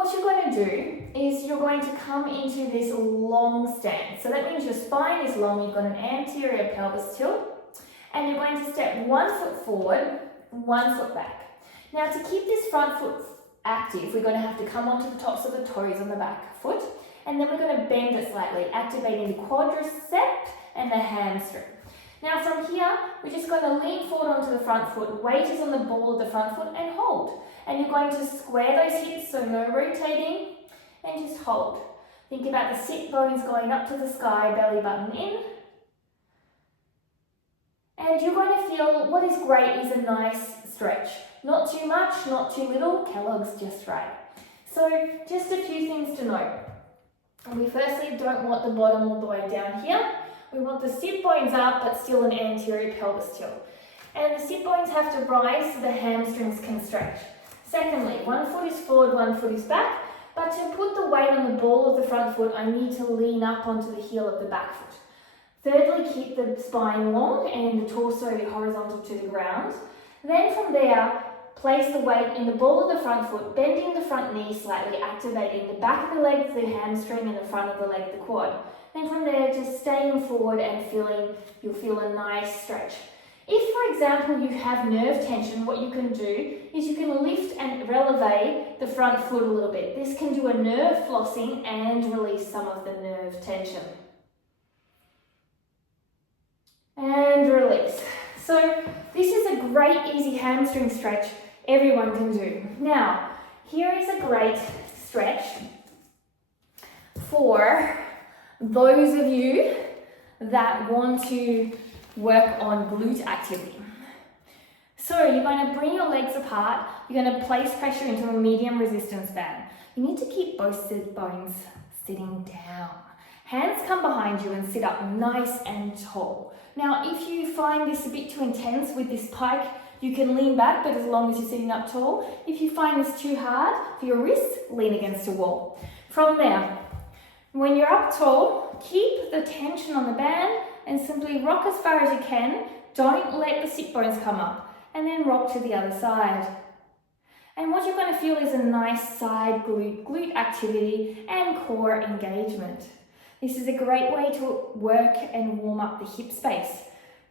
What you're going to do is you're going to come into this long stance. So that means your spine is long, you've got an anterior pelvis tilt, and you're going to step 1 foot forward, 1 foot back. Now to keep this front foot active, we're going to have to come onto the tops of the toes on the back foot, and then we're going to bend it slightly, activating the quadricep and the hamstring. Now from here, we're just going to lean forward onto the front foot, weight is on the ball of the front foot, and hold. And you're going to square those hips, so no rotating, and just hold. Think about the sit bones going up to the sky, belly button in. And you're going to feel what is great is a nice stretch. Not too much, not too little, Kellogg's just right. So just a few things to note. We firstly don't want the bottom all the way down here. We want the sit bones up, but still an anterior pelvis tilt. And the sit bones have to rise so the hamstrings can stretch. Secondly, 1 foot is forward, 1 foot is back, but to put the weight on the ball of the front foot, I need to lean up onto the heel of the back foot. Thirdly, keep the spine long and the torso horizontal to the ground. Then from there, place the weight in the ball of the front foot, bending the front knee slightly, activating the back of the leg, the hamstring, and the front of the leg, the quad. Then from there, just staying forward and you'll feel a nice stretch. If, for example, you have nerve tension, what you can do is you can lift and releve the front foot a little bit. This can do a nerve flossing and release some of the nerve tension. And release. So this is a great easy hamstring stretch everyone can do. Now, here is a great stretch for those of you that want to work on glute activity. So you're going to bring your legs apart, you're going to place pressure into a medium resistance band. You need to keep both sit bones sitting down. Hands come behind you and sit up nice and tall. Now if you find this a bit too intense with this pike, you can lean back, but as long as you're sitting up tall. If you find this too hard for your wrists, lean against a wall. From there, when you're up tall, keep the tension on the band and simply rock as far as you can. Don't let the sit bones come up, and then rock to the other side. And what you're going to feel is a nice side glute activity and core engagement. This is a great way to work and warm up the hip space.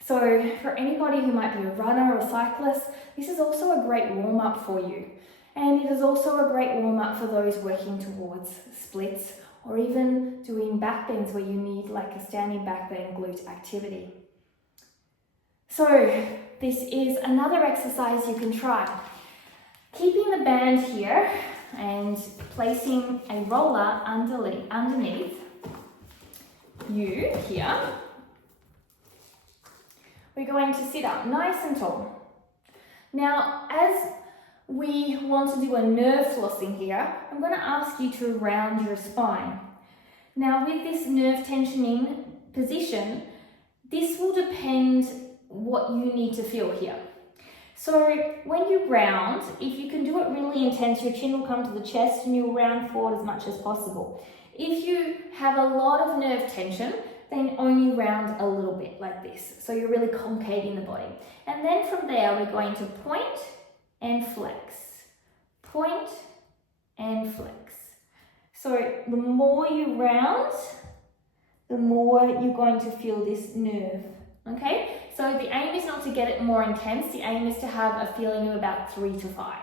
So for anybody who might be a runner or a cyclist, this is also a great warm up for you. And it is also a great warm up for those working towards splits or even doing back bends where you need like a standing back bend glute activity. So this is another exercise you can try. Keeping the band here and placing a roller underneath you here. We're going to sit up nice and tall. Now, as we want to do a nerve flossing here, I'm going to ask you to round your spine. Now, with this nerve tensioning position, this will depend what you need to feel here. So when you round, if you can do it really intense, your chin will come to the chest and you'll round forward as much as possible. If you have a lot of nerve tension, then only round a little bit like this. So you're really concaveing the body. And then from there, we're going to point and flex. Point and flex. So the more you round, the more you're going to feel this nerve. Okay? So the aim is not to get it more intense. The aim is to have a feeling of about 3 to 5.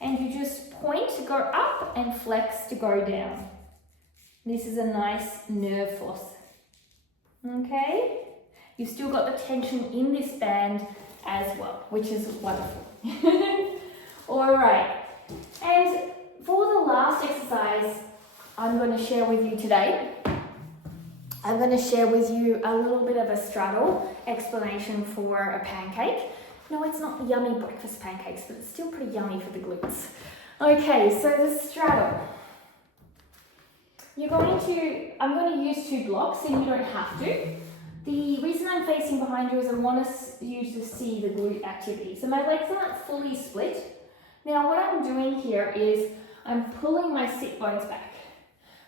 And you just point to go up and flex to go down. This is a nice nerve floss. Okay? You've still got the tension in this band as well, which is wonderful. All right. And for the last exercise I'm going to share with you today, I'm going to share with you a little bit of a straddle explanation for a pancake. No, it's not yummy breakfast pancakes, but it's still pretty yummy for the glutes. Okay, so the straddle. I'm going to use 2 blocks and you don't have to. The reason I'm facing behind you is I want you to see the glute activity. So my legs aren't fully split. Now what I'm doing here is I'm pulling my sit bones back.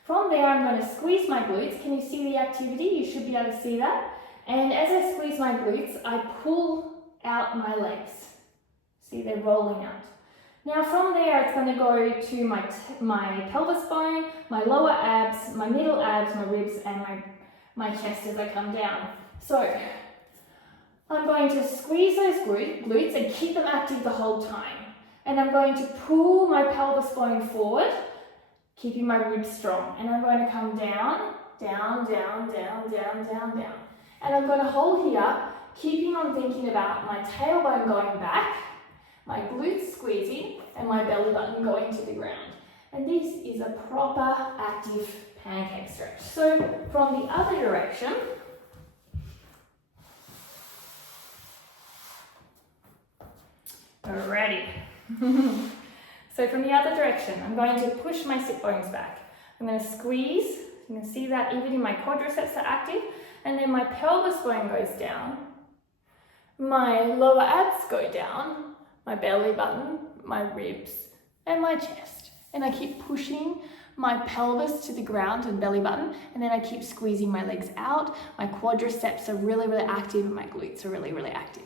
From there I'm going to squeeze my glutes. Can you see the activity? You should be able to see that. And as I squeeze my glutes, I pull out my legs. See, they're rolling out. Now from there, it's going to go to my pelvis bone, my lower abs, my middle abs, my ribs, and my chest as I come down. So I'm going to squeeze those glutes and keep them active the whole time. And I'm going to pull my pelvis bone forward, keeping my ribs strong. And I'm going to come down, down, down, down, down, down, down. And I'm going to hold here, keeping on thinking about my tailbone going back, my glutes squeezing, and my belly button going to the ground. And this is a proper active pancake stretch. So from the other direction, alrighty. So from the other direction, I'm going to push my sit bones back. I'm going to squeeze. You can see that even in my quadriceps are active. And then my pelvis bone goes down. My lower abs go down. My belly button, my ribs, and my chest. And I keep pushing my pelvis to the ground and belly button. And then I keep squeezing my legs out. My quadriceps are really, really active and my glutes are really, really active.